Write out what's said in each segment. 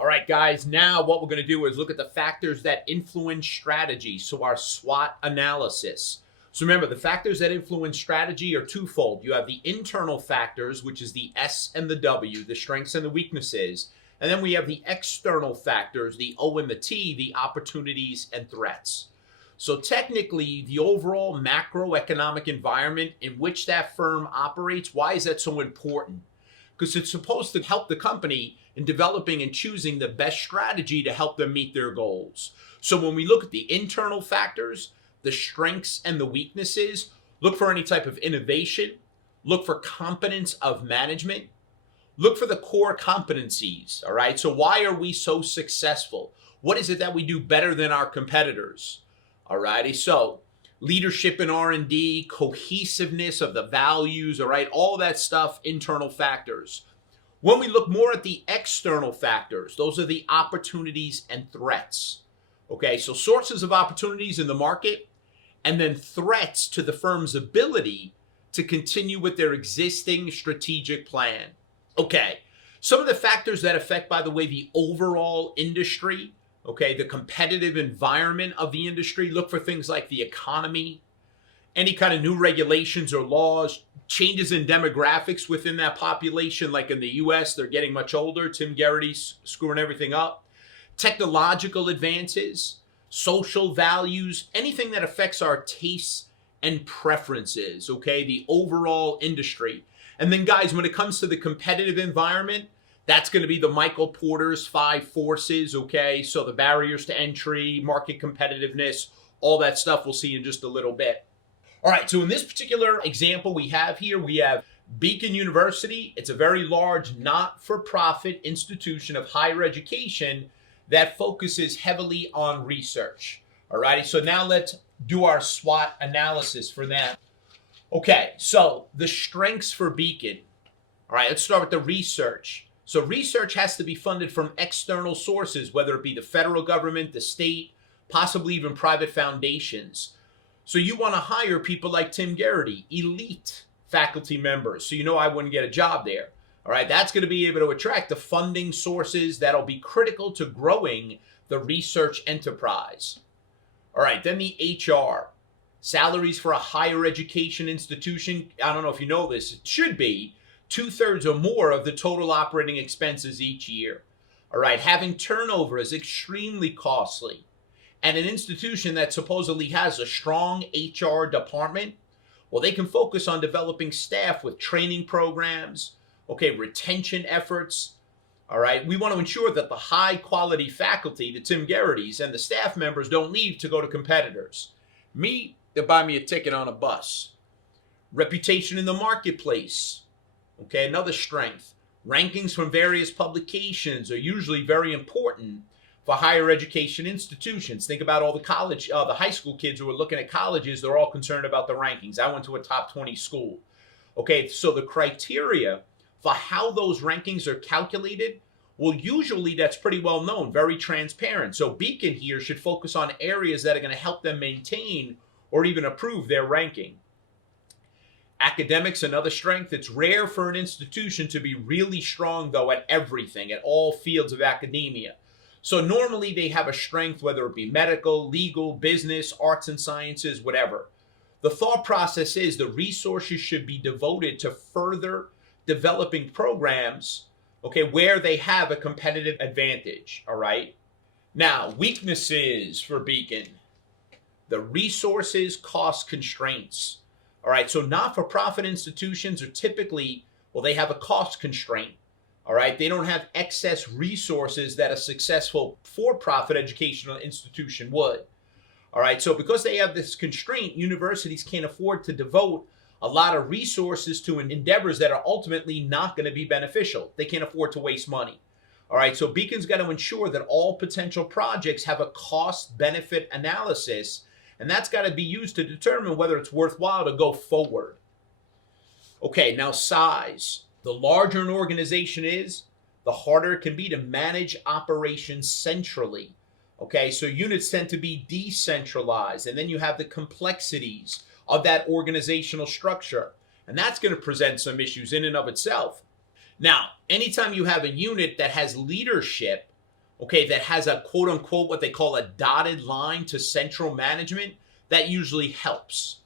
All right, guys, now what we're going to do is look at the factors that influence strategy. So, our SWOT analysis. So, remember, the factors that influence strategy are twofold. You have the internal factors, which is the S and the W, the strengths and the weaknesses. And then we have the external factors, the O and the T, the opportunities and threats. So, technically, the overall macroeconomic environment in which that firm operates, why is that so important? Because it's supposed to help the company in developing and choosing the best strategy to help them meet their goals. So when we look at the internal factors, the strengths and the weaknesses, look for any type of innovation, look for competence of management, look for the core competencies, all right? So why are we so successful? What is it that we do better than our competitors? All righty, so leadership in R&D, cohesiveness of the values, all right, all that stuff, internal factors. When we look more at the external factors, those are the opportunities and threats. Okay, so sources of opportunities in the market, and then threats to the firm's ability to continue with their existing strategic plan. Okay, some of the factors that affect, by the way, the overall industry, okay, the competitive environment of the industry, look for things like the economy, any kind of new regulations or laws, changes in demographics within that population, like in the US, they're getting much older. Tim Garrity's screwing everything up. Technological advances, social values, anything that affects our tastes and preferences, okay, the overall industry. And then, guys, when it comes to the competitive environment, that's going to be the Michael Porter's 5 forces, okay? So the barriers to entry, market competitiveness, all that stuff we'll see in just a little bit. All right, so in this particular example we have Beacon University. It's a very large not-for-profit institution of higher education that focuses heavily on research. All righty, so now let's do our SWOT analysis for them. Okay, so the strengths for Beacon. All right, let's start with the research. So research has to be funded from external sources, whether it be the federal government, the state, possibly even private foundations. So you want to hire people like Tim Garrity, elite faculty members. So you know I wouldn't get a job there. All right, that's going to be able to attract the funding sources that'll be critical to growing the research enterprise. All right, then the HR. Salaries for a higher education institution, I don't know if you know this, it should be 2/3 or more of the total operating expenses each year. All right, having turnover is extremely costly. And an institution that supposedly has a strong HR department, well, they can focus on developing staff with training programs, okay, retention efforts. All right, we want to ensure that the high quality faculty, the Tim Garrity's, and the staff members don't leave to go to competitors. They'll buy me a ticket on a bus. Reputation in the marketplace, okay, another strength. Rankings from various publications are usually very important for higher education institutions. Think about all the the high school kids who are looking at colleges, they're all concerned about the rankings. I went to a top 20 school. Okay, so the criteria for how those rankings are calculated, well, usually that's pretty well known, very transparent. So Beacon here should focus on areas that are going to help them maintain or even improve their ranking. Academics, another strength. It's rare for an institution to be really strong, though, at everything, at all fields of academia. So normally they have a strength, whether it be medical, legal, business, arts and sciences, whatever. The thought process is the resources should be devoted to further developing programs, okay, where they have a competitive advantage, all right? Now, weaknesses for Beacon. The resources cost constraints, all right? So not-for-profit institutions are typically, well, they have a cost constraint. All right, they don't have excess resources that a successful for-profit educational institution would. All right, so because they have this constraint, universities can't afford to devote a lot of resources to endeavors that are ultimately not going to be beneficial. They can't afford to waste money. All right, so Beacon's got to ensure that all potential projects have a cost-benefit analysis, and that's got to be used to determine whether it's worthwhile to go forward. Okay, now size. The larger an organization is, the harder it can be to manage operations centrally. Okay, so units tend to be decentralized, and then you have the complexities of that organizational structure, and that's going to present some issues in and of itself. Now, anytime you have a unit that has leadership, okay, that has a quote unquote what they call a dotted line to central management, that usually helps.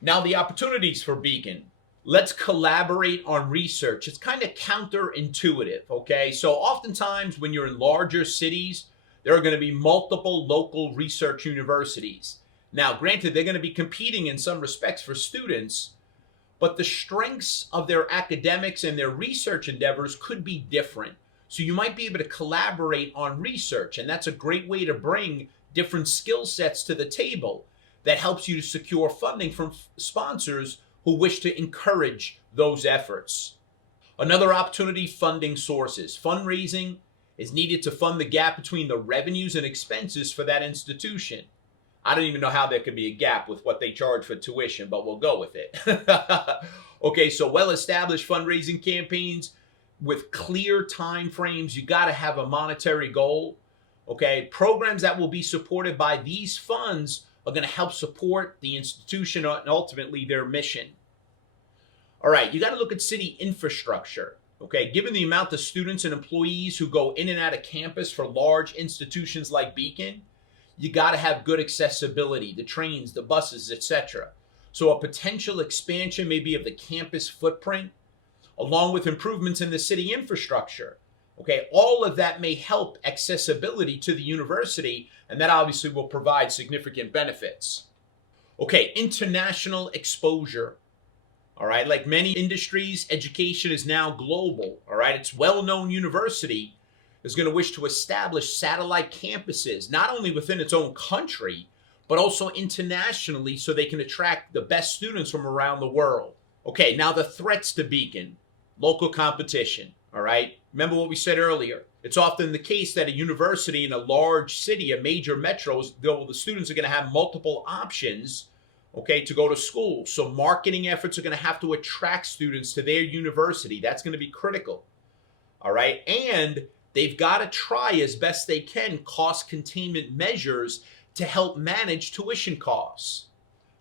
Now, the opportunities for Beacon. Let's collaborate on research. It's kind of counterintuitive, okay? So, oftentimes when you're in larger cities, there are going to be multiple local research universities. Now, granted, they're going to be competing in some respects for students, but the strengths of their academics and their research endeavors could be different. So you might be able to collaborate on research, and that's a great way to bring different skill sets to the table that helps you to secure funding from sponsors who wish to encourage those efforts. Another opportunity, funding sources. Fundraising is needed to fund the gap between the revenues and expenses for that institution. I don't even know how there could be a gap with what they charge for tuition, but we'll go with it. Okay, so well-established fundraising campaigns with clear time frames. You got to have a monetary goal. Okay, programs that will be supported by these funds are going to help support the institution and ultimately their mission. All right, you got to look at city infrastructure. Okay, given the amount of students and employees who go in and out of campus for large institutions like Beacon, you got to have good accessibility, the trains, the buses, etc. So a potential expansion maybe of the campus footprint, along with improvements in the city infrastructure. Okay, all of that may help accessibility to the university, and that obviously will provide significant benefits. Okay, international exposure. All right, like many industries, education is now global. All right, it's well-known university is going to wish to establish satellite campuses, not only within its own country, but also internationally so they can attract the best students from around the world. Okay, now the threats to Beacon, local competition, all right? Remember what we said earlier. It's often the case that a university in a large city, a major metro, the students are going to have multiple options, okay, to go to school. So marketing efforts are going to have to attract students to their university. That's going to be critical, all right? And they've got to try as best they can cost containment measures to help manage tuition costs.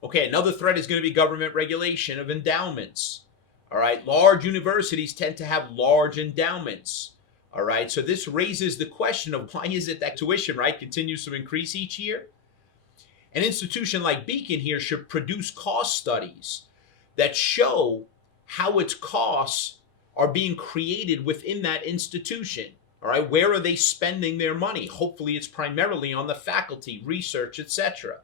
Okay, another threat is going to be government regulation of endowments. All right, large universities tend to have large endowments. All right, so this raises the question of why is it that tuition, right, continues to increase each year? An institution like Beacon here should produce cost studies that show how its costs are being created within that institution. All right, where are they spending their money? Hopefully it's primarily on the faculty, research, etc.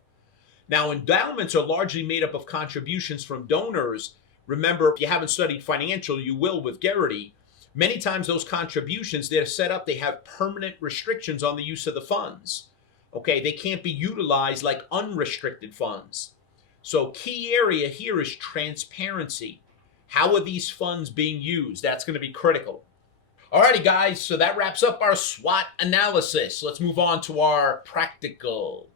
Now, endowments are largely made up of contributions from donors. Remember, if you haven't studied financial, you will with Garrity. Many times those contributions, they're set up, they have permanent restrictions on the use of the funds. Okay, they can't be utilized like unrestricted funds. So key area here is transparency. How are these funds being used? That's going to be critical. Alrighty guys, so that wraps up our SWOT analysis. Let's move on to our practical.